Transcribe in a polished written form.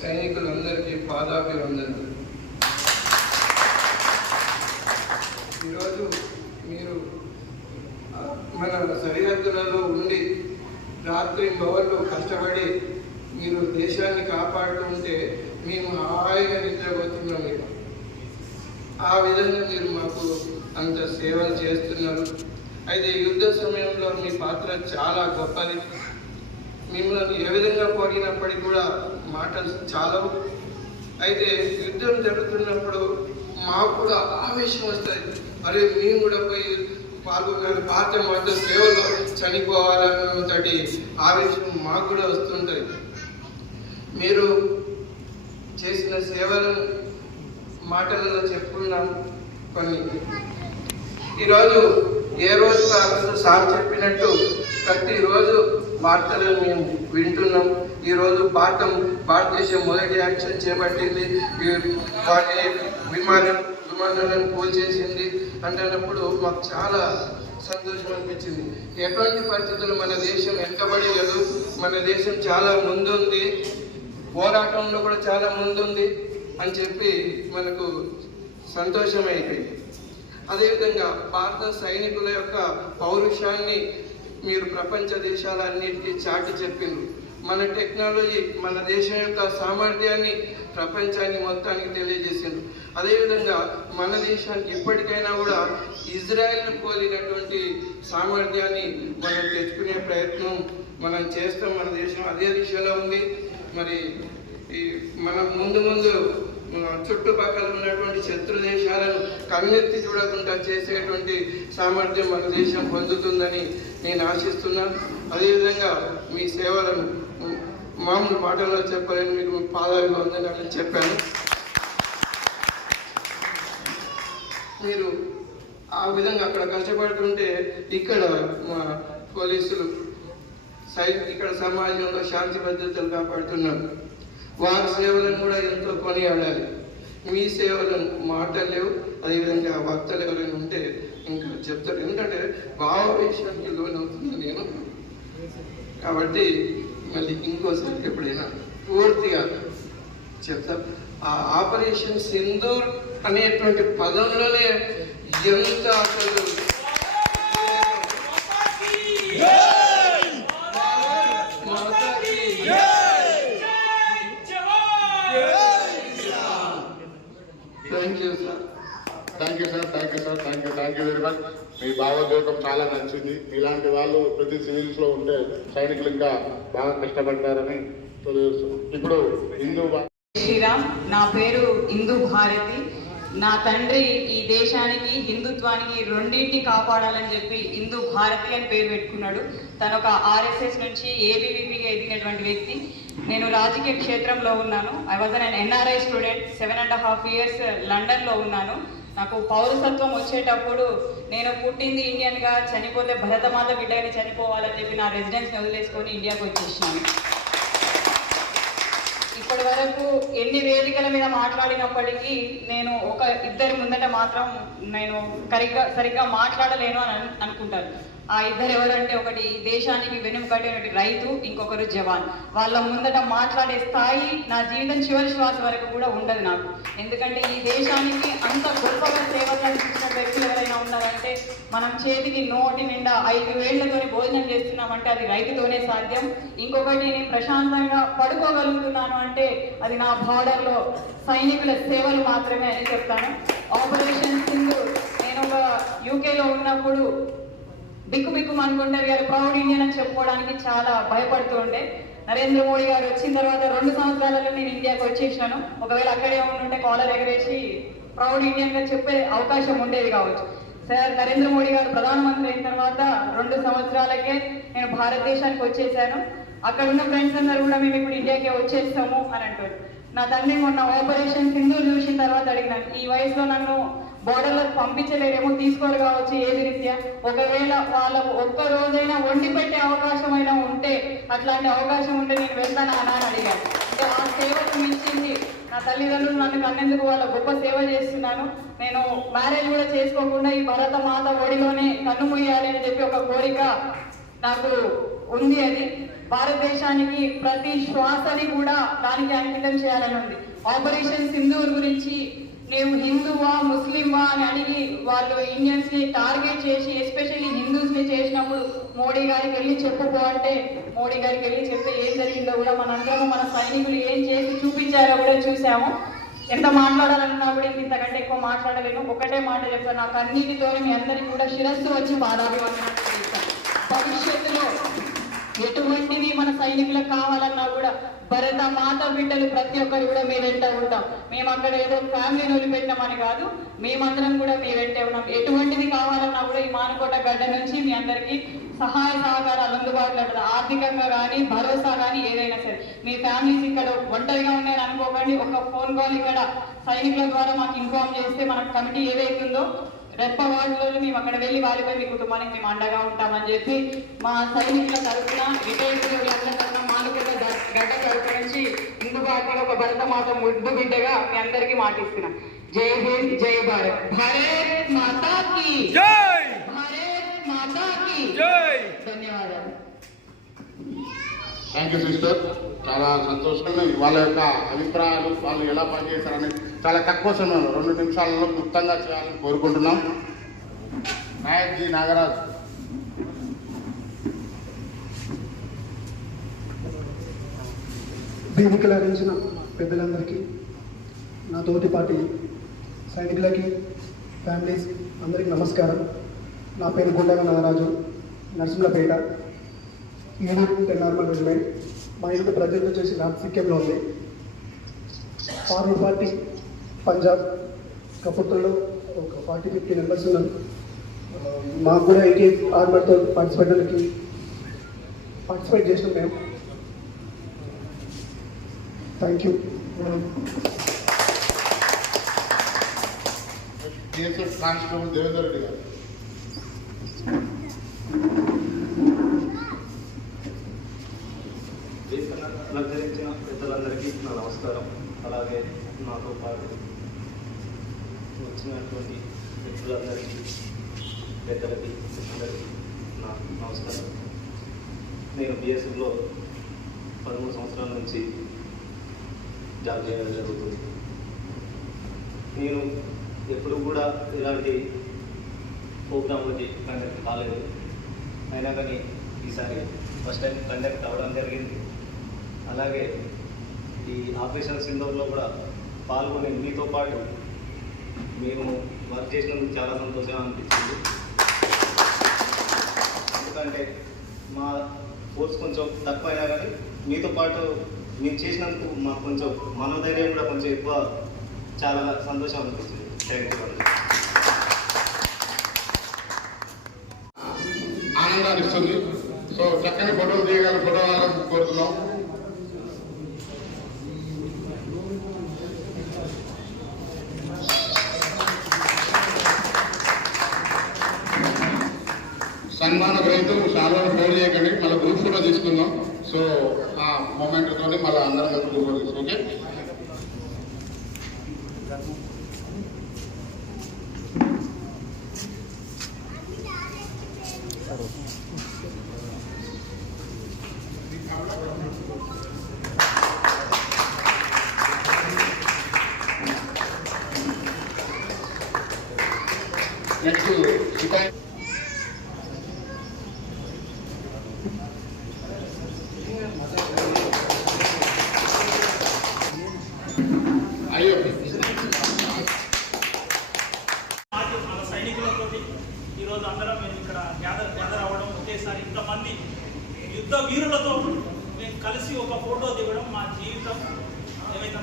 సైనికులందరికీ పాదాభివందనలు. ఈరోజు మీరు మన సరిహద్దులలో ఉండి రాత్రి భవన్లో కష్టపడి మీరు దేశాన్ని కాపాడుతుంటే మేము హాయిగా నిద్రపోతున్నాం. మీరు ఆ విధంగా మీరు మాకు అంత సేవలు చేస్తున్నారు. అయితే యుద్ధ సమయంలో మీ పాత్ర చాలా గొప్పది. మిమ్మల్ని ఏ విధంగా పోగినప్పటికీ కూడా మాటలు చాలవు. అయితే యుద్ధం జరుగుతున్నప్పుడు మాకు కూడా ఆవేశం వస్తుంది. మరి మేము కూడా పోయి పాల్గొనాలి, భారత మాత సేవలో చనిపోవాలన్నది ఆవేశం మాకు కూడా వస్తుంటుంది. మీరు చేసిన సేవలను మాటలలో చెప్పుకున్నాం కొన్ని. ఈరోజు ఏ రోజు కాకుండా సార్ చెప్పినట్టు ప్రతిరోజు వార్తలను మేము వింటున్నాం. ఈరోజు భారతదేశం మొదటి యాక్షన్ చేపట్టింది, వాటి విమానాలను కూల్చేసింది అంటున్నప్పుడు మాకు చాలా సంతోషం అనిపించింది. ఎటువంటి పరిస్థితులు మన దేశం వెనుకబడి లేదు, మన దేశం చాలా ముందుంది, పోరాటంలో కూడా చాలా ముందుంది అని చెప్పి మనకు సంతోషం అయిపోయింది. అదేవిధంగా భారత సైనికుల యొక్క పౌరుషాన్ని మీరు ప్రపంచ దేశాలన్నిటికీ చాటి చెప్పిండ్రు. మన టెక్నాలజీ, మన దేశం యొక్క సామర్థ్యాన్ని ప్రపంచాన్ని మొత్తానికి తెలియజేసిండ్రు. అదేవిధంగా మన దేశానికి ఇప్పటికైనా కూడా ఇజ్రాయెల్ను పోలినటువంటి సామర్థ్యాన్ని మనం తెచ్చుకునే ప్రయత్నం మనం చేస్తాం. మన దేశం అదే దిశలో ఉంది. మరి మనం ముందు చుట్టుపక్కల ఉన్నటువంటి శత్రు దేశాలను కన్నెత్తి చూడకుండా చేసేటువంటి సామర్థ్యం మన దేశం పొందుతుందని నేను ఆశిస్తున్నాను. అదేవిధంగా మీ సేవలను మామూలు మాటల్లో చెప్పాలని మీకు పాదాభివందనాలు చెప్పాను. మీరు ఆ విధంగా అక్కడ కష్టపడుతుంటే ఇక్కడ మా పోలీసులు ఇక్కడ సమాజంలో శాంతి భద్రతలు కాపాడుతున్నారు. వారి సేవలను కూడా ఎంతో కొనియాడాలి. మీ సేవలను మాటలేవు, అదేవిధంగా వక్తలు ఎవరైనా ఉంటే ఇంకా చెప్తారు. ఎందుకంటే భావావేశానికి లోనవుతున్నాను నేను. కాబట్టి మళ్ళీ ఇంకోసారి ఎప్పుడైనా పూర్తిగా చెప్తారు. ఆ ఆపరేషన్ సింధూర్ అనేటువంటి పదంలోనే ఎంత అసలు థ్యాంక్ యూ వెరీ మచ్. మీ భావోద్వేగం చాలా నచ్చింది. ఇలాంటి వాళ్ళు ప్రతి సివిల్స్ లో ఉంటే సైనికులు ఇంకా బాగా కష్టపడతారని తెలియజేస్తున్నాం. ఇప్పుడు హిందూ శ్రీరామ్, నా పేరు ఇందు భారతి. నా తండ్రి ఈ దేశానికి హిందుత్వానికి రెండింటిని కాపాడాలని చెప్పి హిందూ భారతి అని పేరు పెట్టుకున్నాడు. తను ఒక ఆర్ఎస్ఎస్ నుంచి ఏబీవీపీగా ఎదిగినటువంటి వ్యక్తి. నేను రాజకీయ క్షేత్రంలో ఉన్నాను. I was an NRI student. 7.5 years లండన్లో ఉన్నాను. నాకు పౌరసత్వం వచ్చేటప్పుడు నేను పుట్టింది ఇండియన్గా, చనిపోతే భరతమాత బిడ్డని చనిపోవాలని చెప్పి నా రెసిడెన్స్ని వదిలేసుకొని ఇండియాకి వచ్చేసినాను. ఇప్పటి వరకు ఎన్ని వేదికల మీద మాట్లాడినప్పటికీ నేను ఇద్దరి ముందట మాత్రం నేను సరిగ్గా మాట్లాడలేను అని అనుకుంటాను. ఆ ఇద్దరు ఎవరంటే, ఒకటి దేశానికి వెనుకబడినటువంటి రైతు, ఇంకొకరు జవాన్. వాళ్ళ ముందట మాట్లాడే స్థాయి నా జీవితం చివరి శ్వాస వరకు కూడా ఉండదు నాకు. ఎందుకంటే ఈ దేశానికి అంత గొప్పగా సేవలు అందించిన వ్యక్తులు ఎవరైనా ఉన్నారంటే, మనం చేతికి నోటి నిండా 5 వేళ్లతోని భోజనం చేస్తున్నామంటే అది రైతుతోనే సాధ్యం. ఇంకొకటి, నేను ప్రశాంతంగా పడుకోగలుగుతున్నాను అంటే అది నా బార్డర్లో సైనికుల సేవలు మాత్రమే అని చెప్తాను. ఆపరేషన్ సింధూర్ నేను ఒక యూకేలో ఉన్నప్పుడు బిక్కు అనుకుంటే వీఆర్ ప్రౌడ్ ఇండియన్ అని చెప్పుకోవడానికి చాలా భయపడుతూ ఉండే. నరేంద్ర మోడీ గారు వచ్చిన తర్వాత 2 సంవత్సరాలలో నేను ఇండియాకి వచ్చేసినాను. ఒకవేళ అక్కడే ఉంటే కాలర్ ఎగరేసి ప్రౌడ్ ఇండియన్ గా చెప్పే అవకాశం ఉండేది కావచ్చు. సార్, నరేంద్ర మోడీ గారు ప్రధానమంత్రి అయిన తర్వాత 2 సంవత్సరాలకే నేను భారతదేశానికి వచ్చేసాను. అక్కడ ఉన్న ఫ్రెండ్స్ అందరూ కూడా మేము ఇప్పుడు ఇండియాకే వచ్చేస్తాము అని అంటారు. నా తండ్రి మొన్న ఆపరేషన్ సింధూర్ చూసిన తర్వాత అడిగినాను, ఈ వయసులో నన్ను బోర్డర్లకు పంపించలేరేమో, తీసుకోరు కావచ్చు ఏది రీత్యా, ఒకవేళ వాళ్ళకు ఒక్క రోజైనా వండి పెట్టే అవకాశం అయినా ఉంటే, అట్లాంటి అవకాశం ఉంటే నేను వెళ్తానా అని అడిగాను. అంటే ఆ సేవకు మించింది నా తల్లిదండ్రులు నన్ను కన్నేందుకు వాళ్ళ గొప్ప సేవ చేస్తున్నాను. నేను మ్యారేజ్ కూడా చేసుకోకుండా ఈ భరత మాత ఒడిలోనే కన్ను మూయాలి అని చెప్పి ఒక కోరిక నాకు ఉంది. అది భారతదేశానికి ప్రతి శ్వాసని కూడా దానికి అంకితం చేయాలని ఉంది. ఆపరేషన్ సింధూర్ గురించి నేను హిందువా ముస్లింవా అని అడిగి వాళ్ళు ఇండియన్స్ ని టార్గెట్ చేసి ఎస్పెషల్లీ హిందూస్ ని చేసినప్పుడు మోడీ గారికి వెళ్ళి చెప్పుకో అంటే మోడీ గారికి వెళ్ళి చెప్తే ఏం జరిగిందో కూడా మనందరం మన సైనికులు ఏం చేసి చూపించారో కూడా చూసాము. ఎంత మాట్లాడాలన్నా కూడా ఇంతకంటే ఎక్కువ మాట్లాడలేను. ఒకటే మాట చెప్తాను, నాకు అన్నిటితో మీ అందరికీ కూడా శిరస్సు వచ్చి పాదాభివందనం చేస్తాను. భవిష్యత్తులో ఎటువంటిది మన సైనికులకు కావాలన్నా కూడా భరత మాత బిడ్డలు ప్రతి ఒక్కరు కూడా మీ వెంట ఉంటాం. మేము అక్కడ ఏదో ఫ్యామిలీని వదిలిపెట్టామని కాదు, మేమందరం కూడా మీ వెంటే ఉన్నాం. ఎటువంటిది కావాలన్నా కూడా ఈ మానుకోట గడ్డ నుంచి మీ అందరికీ సహాయ సహకారాలు అందుబాటులో ఉంటుంది. ఆర్థికంగా కానీ భరోసా కానీ ఏదైనా సరే. మీ ఫ్యామిలీస్ ఇక్కడ ఒంటరిగా ఉన్నాయని అనుకోకండి. ఒక ఫోన్ కాల్ ఇక్కడ సైనికుల ద్వారా మాకు ఇన్ఫార్మ్ చేస్తే మన కమిటీ ఏదైతుందో రెప్ప వార్డులో మేము అక్కడ వెళ్ళి వారిపోయి మీ కుటుంబానికి మేము అండగా ఉంటామని చెప్పి మా సైనికుల తరఫున రిటైర్డ్ అందరి తరఫున మానుకోట గడ్డ తరఫు నుంచి హిందూ పార్టీలో ఒక భరత మాత ముద్దు బిడ్డగా మీ అందరికీ మాటిస్తున్నాం. జై హింద్, జై భారత్. భారత్ మాతా కీ జై. భారత్ మాతా కీ జై. ధన్యవాదాలు. Thank you sister. చాలా సంతోషంగా వాళ్ళ యొక్క అభిప్రాయాలు వాళ్ళు ఎలా పనిచేశారని చాలా తక్కువ సమయంలో 2 నిమిషాలలో క్లుప్తంగా చేయాలని కోరుకుంటున్నాం. నాయక్ జీ నాగరాజ్. వేదికలు అందించిన పెద్దలందరికీ, నా తోటి పార్టీ సైనికులకి, ఫ్యామిలీస్ అందరికీ నమస్కారం. నా పేరు గుండగ నాగరాజు, నరసింహపేట, 10 నార్మల్ రెజిమెంట్. మా ఇంటి ప్రజెంట్ వచ్చేసి నార్త్ సిక్కింలో ఉంది. ఫార్వర్డ్ పార్టీ పంజాబ్ కపుర్తలో ఒక 40-50 మెంబర్స్ ఉన్నారు. మాకు కూడా 88 ఆర్మర్తో పార్టిసిపేట్ చేసినాం మేము. Thank you. Constable Devender Reddy గారు. అలంకరించిన పెద్దలందరికీ నా నమస్కారం. అలాగే నాతో పాటు వచ్చినటువంటి వ్యక్తులందరికీ, పెద్దలకి అందరికీ నా నమస్కారం. నేను బిఎస్ఎఫ్లో 13 సంవత్సరాల నుంచి జాబ్ చేయడం జరుగుతుంది. నేను ఎప్పుడు కూడా ఇలాంటి ప్రోగ్రాంలకి కండక్ట్ కాలేదు. అయినా కానీ ఈసారి ఫస్ట్ టైం కండక్ట్ అవ్వడం జరిగింది. అలాగే ఈ ఆపరేషన్ సింధూర్లో కూడా పాల్గొని మీతో పాటు మేము వర్క్ చేసినందుకు చాలా సంతోషంగా అనిపించింది. ఎందుకంటే మా ఫోర్స్ కొంచెం తక్కువ అయినా కానీ మీతో పాటు మేము చేసినందుకు మాకు కొంచెం మనోధైర్యం కూడా కొంచెం ఎక్కువ, చాలా సంతోషం అనిపించింది. Thank you. ఆనందాన్ని ఇస్తుంది. సో చక్కని ఫోటోలు తీయగల ఫోటో వాళ్ళకు కోరుతున్నాం. సన్మాన గ్రహీతలు చాలా ఫోన్ చేయకండి, మళ్ళీ గ్రూప్ ఫోటో తీసుకుందాం. సో ఆ మూమెంట్తో మళ్ళీ అందరం కలిసి గ్రూప్ ఫోటో తీసుకుంటే నెక్స్ట్ అయ్యో మన సైనికులతో ఈరోజు అందరం మేము ఇక్కడ గ్యాదర్ అవ్వడం, ఒకేసారి ఇంతమంది యుద్ధ వీరులతో మేము కలిసి ఒక ఫోటో దిగడం మా జీవితం ఏమైతే